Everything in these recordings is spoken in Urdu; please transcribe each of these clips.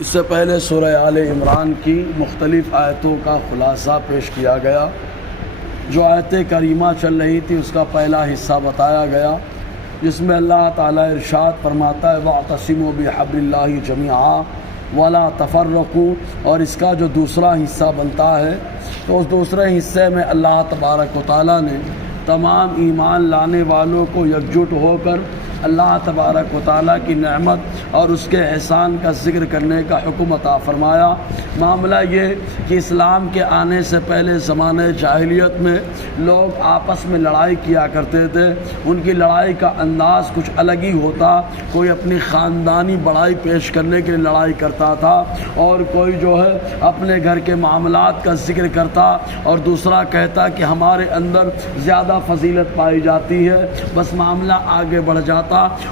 اس سے پہلے سورہ آل عمران کی مختلف آیتوں کا خلاصہ پیش کیا گیا۔ جو آیت کریمہ چل رہی تھی اس کا پہلا حصہ بتایا گیا، جس میں اللہ تعالیٰ ارشاد فرماتا ہے وَاعْتَصِمُوا بِحَبْلِ اللَّهِ جَمِيعًا وَلَا تَفَرَّقُوا، اور اس کا جو دوسرا حصہ بنتا ہے تو اس دوسرے حصے میں اللہ تبارک و تعالیٰ نے تمام ایمان لانے والوں کو یکجٹ ہو کر اللہ تبارک و تعالیٰ کی نعمت اور اس کے احسان کا ذکر کرنے کا حکم عطا فرمایا۔ معاملہ یہ کہ اسلام کے آنے سے پہلے زمانہ جاہلیت میں لوگ آپس میں لڑائی کیا کرتے تھے۔ ان کی لڑائی کا انداز کچھ الگ ہی ہوتا، کوئی اپنی خاندانی بڑائی پیش کرنے کے لیے لڑائی کرتا تھا، اور کوئی جو ہے اپنے گھر کے معاملات کا ذکر کرتا، اور دوسرا کہتا کہ ہمارے اندر زیادہ فضیلت پائی جاتی ہے۔ بس معاملہ آگے بڑھ جاتا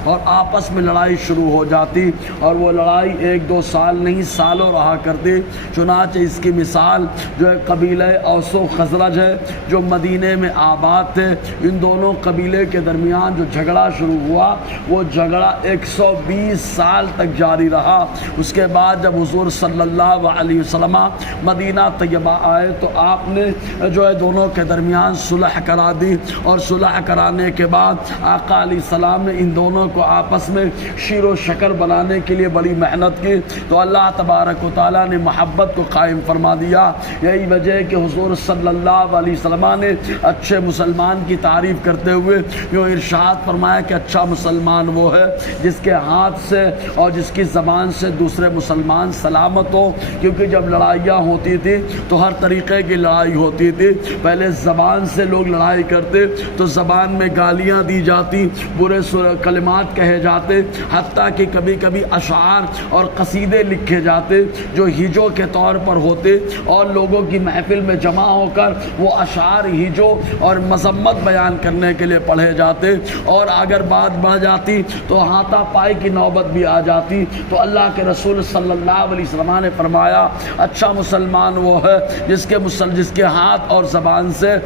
اور آپس میں لڑائی شروع ہو جاتی، اور وہ لڑائی ایک دو سال نہیں سالوں رہا کرتی۔ چنانچہ اس کی مثال جو ہے قبیلہ اوس و خزرج ہے، جو مدینے میں آباد تھے۔ ان دونوں قبیلے کے درمیان جو جھگڑا شروع ہوا، وہ جھگڑا 120 سال تک جاری رہا۔ اس کے بعد جب حضور صلی اللہ علیہ وسلم مدینہ طیبہ آئے تو آپ نے جو ہے دونوں کے درمیان صلح کرا دی، اور صلح کرانے کے بعد آقا علیہ السلام نے ان دونوں کو آپس میں شیر و شکر بنانے کے لیے بڑی محنت کی، تو اللہ تبارک و تعالیٰ نے محبت کو قائم فرما دیا۔ یہی وجہ ہے کہ حضور صلی اللہ علیہ وسلم نے اچھے مسلمان کی تعریف کرتے ہوئے یوں ارشاد فرمایا کہ اچھا مسلمان وہ ہے جس کے ہاتھ سے اور جس کی زبان سے دوسرے مسلمان سلامت ہو، کیونکہ جب لڑائیاں ہوتی تھی تو ہر طریقے کی لڑائی ہوتی تھی۔ پہلے زبان سے لوگ لڑائی کرتے تو زبان میں گالیاں دی جاتی، برے کلمات کہے جاتے، حتیٰ کہ کبھی کبھی اشعار اور قصیدے لکھے جاتے جو ہیجو کے طور پر ہوتے، اور لوگوں کی محفل میں جمع ہو کر وہ اشعار ہیجو اور مذمت بیان کرنے کے لیے پڑھے جاتے، اور اگر بات بڑھ جاتی تو ہاتھا پائی کی نوبت بھی آ جاتی۔ تو اللہ کے رسول صلی اللہ علیہ وسلم نے فرمایا اچھا مسلمان وہ ہے جس کے ہاتھ اور زبان سے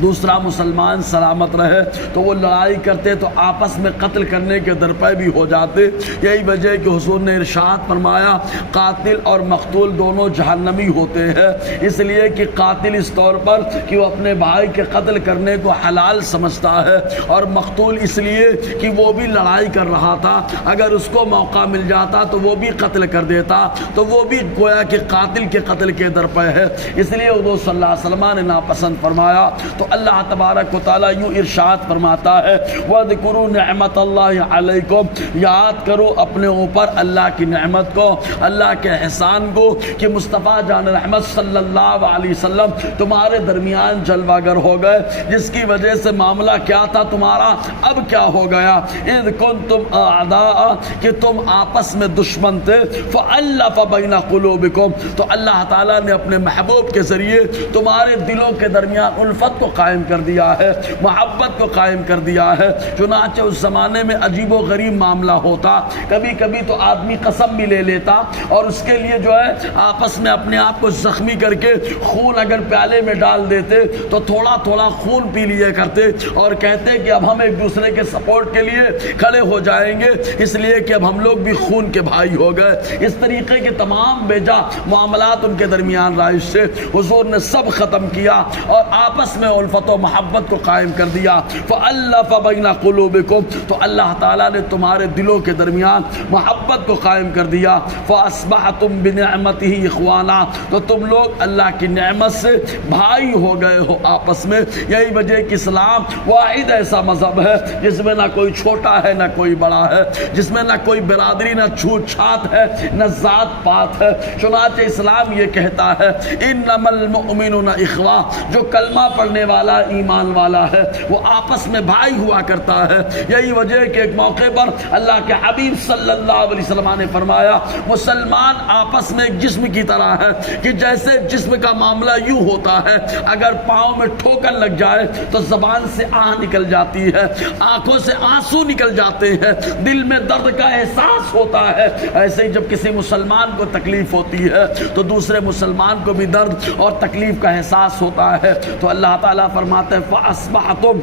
دوسرا مسلمان سلامت رہے۔ تو وہ لڑائی کرتے تو آپس میں قتل کرنے کے درپے بھی ہو جاتے۔ یہی وجہ کہ حضور نے ارشاد فرمایا قاتل اور مقتول دونوں جہنمی ہوتے ہیں، اس لیے کہ قاتل اس طور پر کہ وہ اپنے بھائی کے قتل کرنے کو حلال سمجھتا ہے، اور مقتول اس لیے کہ وہ بھی لڑائی کر رہا تھا، اگر اس کو موقع مل جاتا تو وہ بھی قتل کر دیتا، تو وہ بھی گویا کہ قاتل کے قتل کے درپے ہے۔ اس لیے حضور صلی اللہ علیہ وسلم نے ناپسند فرمایا۔ تو اللہ تبارک و تعالیٰ یوں ارشاد فرماتا ہے وَاذْكُرُوا نِعْمَةَ اللَّهِ عَلَيْكُمْ، یاد کرو اپنے اوپر اللہ کی نعمت کو، اللہ کے احسان کو، کہ مصطفیٰ جان رحمت صلی اللہ علیہ وسلم تمہارے درمیان جلوہ گر ہو گئے، جس کی وجہ سے معاملہ کیا تھا تمہارا اب کیا ہو گیا۔ اِذْ كُنْتُمْ أَعْدَاءَ، کہ تم آپس میں دشمن تھے، فَأَلَّفَ بَيْنَ قُلُوبِكُمْ، تو اللہ تعالیٰ نے اپنے محبوب کے ذریعے تمہارے دلوں کے درمیان الفت کو قائم کر دیا ہے، محبت کو قائم کر دیا ہے۔ چنانچہ اس زمانے میں عجیب و غریب معاملہ ہوتا، کبھی کبھی تو آدمی قسم بھی لے لیتا، اور اس کے لیے جو ہے آپس میں اپنے آپ کو زخمی کر کے خون اگر پیالے میں ڈال دیتے تو تھوڑا تھوڑا خون پی لیا کرتے، اور کہتے کہ اب ہم ایک دوسرے کے سپورٹ کے لیے کھڑے ہو جائیں گے، اس لیے کہ اب ہم لوگ بھی خون کے بھائی ہو گئے۔ اس طریقے کے تمام بیجا معاملات ان کے درمیان رائج سے حضور نے سب ختم کیا، اور آپس میں الفت و محبت کو قائم کر دیا۔ فَأَلَّفَ بَيْنَ قُلُوبِكُمْ، تو اللہ تعالیٰ نے تمہارے دلوں کے درمیان محبت کو قائم کر دیا۔ فَأَصْبَحْتُمْ بِنِعْمَتِهِ إِخْوَانًا، تو تم لوگ اللہ کی نعمت سے بھائی ہو گئے ہو آپس میں۔ یہی وجہ کہ اسلام واحد ایسا مذہب ہے جس میں نہ کوئی چھوٹا ہے نہ کوئی بڑا ہے، جس میں نہ کوئی برادری نہ چھوٹ چھات ہے نہ ذات پات ہے۔ چنانچہ اسلام یہ کہتا ہے إِنَّمَا الْمُؤْمِنُونَ إِخْوَةٌ، جو کلمہ پڑھنے والا ایمان والا ہے وہ آپس میں بھائی ہوا کرتا ہے۔ یہی وجہ کہ ایک موقع پر اللہ کے حبیب صلی اللہ علیہ وسلم نے فرمایا مسلمان آپس میں ایک جسم کی طرح ہے، کہ جیسے جسم کا معاملہ یوں ہوتا ہے، اگر پاؤں میں ٹھوکر لگ جائے تو زبان سے آہ نکل جاتی ہے، آنکھوں سے آنسو نکل جاتے ہیں، دل میں درد کا احساس ہوتا ہے۔ ایسے ہی جب کسی مسلمان کو تکلیف ہوتی ہے تو دوسرے مسلمان کو بھی درد اور تکلیف کا احساس ہوتا ہے۔ تو اللہ تعالیٰ فرماتے ہیں فَأَصْبَحْتُمْ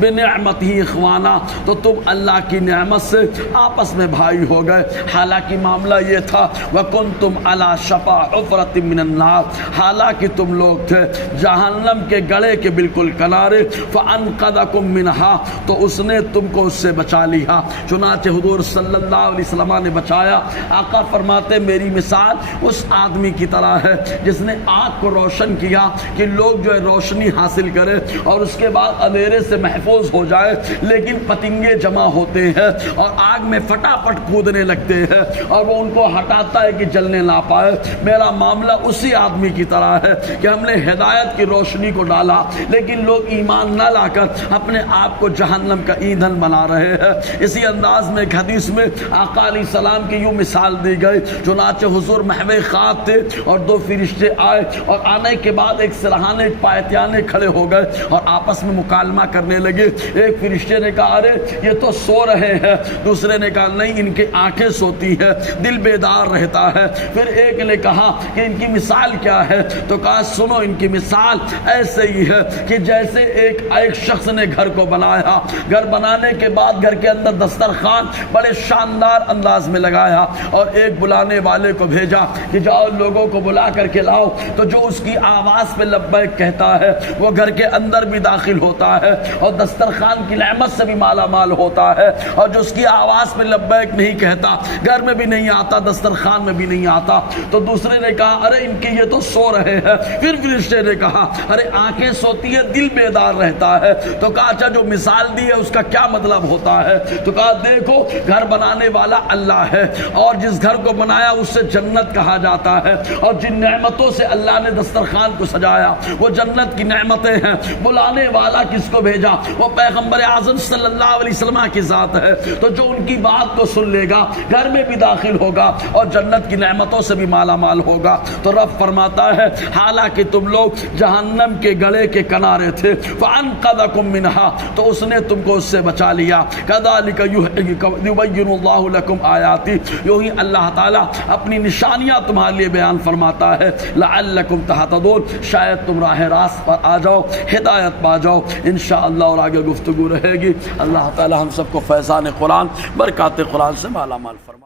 بنعمتہ اخوانا، تو تم اللہ کی نعمت سے آپس میں بھائی ہو گئے۔ حالانکہ معاملہ یہ تھا وَكُنْتُمْ عَلَى شَفَا حُفْرَةٍ مِّنَ النَّارِ، حالانکہ تم لوگ تھے جہنم کے گڑھے کے بالکل کنارے، فَأَنْقَذَكُم مِّنْهَا، تو اس نے تم کو اس سے بچا لیا۔ چنانچہ حضور صلی اللہ علیہ وسلم نے بچایا۔ آقا فرماتے میری مثال اس آدمی کی طرح ہے جس نے آگ کو روشن کیا کہ لوگ جو ہے روشنی حاصل کرے اور اس کے بعد اندھیرے سے محفوظ ہو جائے، لیکن پتنگے جمع ہوتے ہیں اور آگ میں فٹافٹ کودنے لگتے ہیں اور وہ ان کو ہٹاتا ہے کہ جلنے نہ پائے۔ میرا معاملہ اسی آدمی کی طرح ہے کہ ہم نے ہدایت کی روشنی کو ڈالا، لیکن لوگ ایمان نہ لا کر اپنے آپ کو جہنم کا ایندھن بنا رہے ہیں۔ اسی انداز میں ایک حدیث میں آقا علیہ السلام کی یوں مثال دی گئی، چنانچہ حضور محو خواب تھے اور دو فرشتے آئے اور آنے کے بعد ایک سرہانے پایتیانے کھڑے ہو گئے اور آپس میں مکالمہ کرنے لگے۔ ایک فرشتے نے کہا ارے یہ تو سو رہے ہیں، دوسرے نے کہا نہیں ان کی آنکھیں سوتی ہے، دل بیدار رہتا ہے۔ پھر ایک نے کہا کہ ان کی مثال کیا ہے، تو کہا سنو ان کی مثال ایسے ہی ہے کہ جیسے ایک شخص نے گھر کو بنایا، گھر بنانے کے بعد گھر کے اندر دسترخوان بڑے شاندار انداز میں لگایا اور ایک بلانے والے کو بھیجا کہ جاؤ لوگوں کو بلا کر کے لاؤ، تو جو اس کی آواز پہ لبیک کہتا ہے وہ گھر کے اندر بھی داخل ہوتا ہے اور دسترخوان کی نعمت سے بھی مالا مال ہوتا ہے، اور جو اس کی آواز پہ لبیک نہیں کہتا گھر میں بھی نہیں آتا، دسترخوان میں بھی نہیں آتا۔ تو دوسرے نے کہا ارے ان کی یہ تو سو رہے ہیں۔ پھر فرشتے نے کہا ارے آنکھیں سوتی ہے دل بیدار رہتا ہے۔ تو کہا اچھا جو مثال دی ہے اس کا کیا مطلب ہوتا ہے؟ تو کہا دیکھو گھر بنانے والا اللہ ہے اور جس گھر کو بنایا اس سے جنت کہا جاتا ہے، اور جن نعمتوں سے اللہ نے دسترخوان کو سجایا وہ جنت کی نعمتیں ہیں۔ بلانے والا کس کو بھیجا؟ وہ پیغمبر اعظم صلی اللہ علیہ وسلم کی ذات ہے، تو جو ان کی بات کو سن لے گا گھر میں بھی داخل ہوگا اور جنت کی نعمتوں سے بھی مالا مال ہوگا۔ تو رب فرماتا ہے حالانکہ تم لوگ جہنم کے گڑھے کے کنارے تھے، فَأَنْقَذَكُم مِّنْهَا، تو اس نے تم کو اس سے بچا لیا۔ كَذَلِكَ يُبَيِّنُ اللَّهُ لَكُمْ آيَاتِهِ، یوں ہی اللہ تعالیٰ اپنی نشانیاں تمہارے لیے بیان فرماتا ہے، لَعَلَّكُمْ تَهْتَدُونَ، شاید تم راہ راست پر آ جاؤ، ہدایت پا جاؤ انشاءاللہ۔ اور آگے گفتگو رہے گی۔ اللہ تعالیٰ ہم سب کو فیضان قرآن برکات قرآن سے مالا مال فرمائے۔